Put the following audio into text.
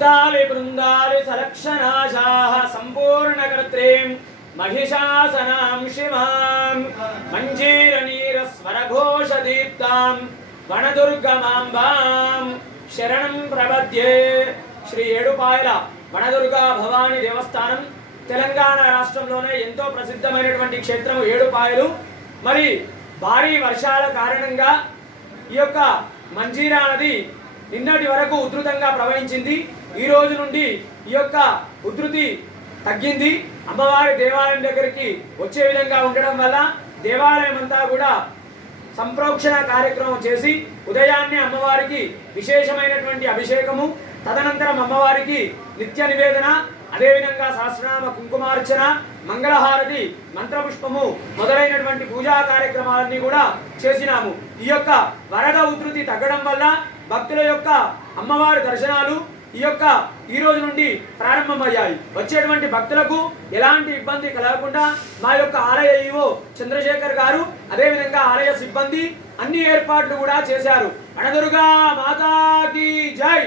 शब्दालि बृन्दालि सलक्षणाशाः सम्पूर्णकर्त्रीं महिषासनां शिवां मञ्जीरनीरस्वरघोषदीप्तां वनदुर्गमाम्बां शरणं प्रपद्ये। श्री ఏడుపాయల వనదుర్గా భవాని దేవస్థానం తెలంగాణ రాష్ట్రంలోనే ఎంతో ప్రసిద్ధమైనటువంటి క్షేత్రం ఏడుపాయలు. మరి భారీ వర్షాల కారణంగా ఈ యొక్క మంజీరా నది నిన్నటి వరకు ఉధృతంగా ప్రవహించింది. ఈ రోజు నుండి ఈ యొక్క ఉధృతి తగ్గింది. అమ్మవారి దేవాలయం దగ్గరికి వచ్చే విధంగా ఉండడం వల్ల దేవాలయం అంతా కూడా సంప్రోక్షణ కార్యక్రమం చేసి ఉదయాన్నే అమ్మవారికి విశేషమైనటువంటి అభిషేకము, తదనంతరం అమ్మవారికి నిత్య నివేదన, అదేవిధంగా సహస్రనామ కుంకుమార్చన, మంగళహారతి, మంత్రపుష్పము మొదలైనటువంటి పూజా కార్యక్రమాలన్నీ కూడా చేసినాము. ఈ యొక్క వరద ఉధృతి తగ్గడం వల్ల భక్తుల యొక్క అమ్మవారి దర్శనాలు ఈ రోజు నుండి ప్రారంభమయ్యాయి. వచ్చేటువంటి భక్తులకు ఎలాంటి ఇబ్బంది కలగకుండా మా యొక్క ఆలయ ఈవో చంద్రశేఖర్ గారు, అదేవిధంగా ఆలయ సిబ్బంది అన్ని ఏర్పాట్లు కూడా చేశారు. వనదుర్గా మాతాకి జై.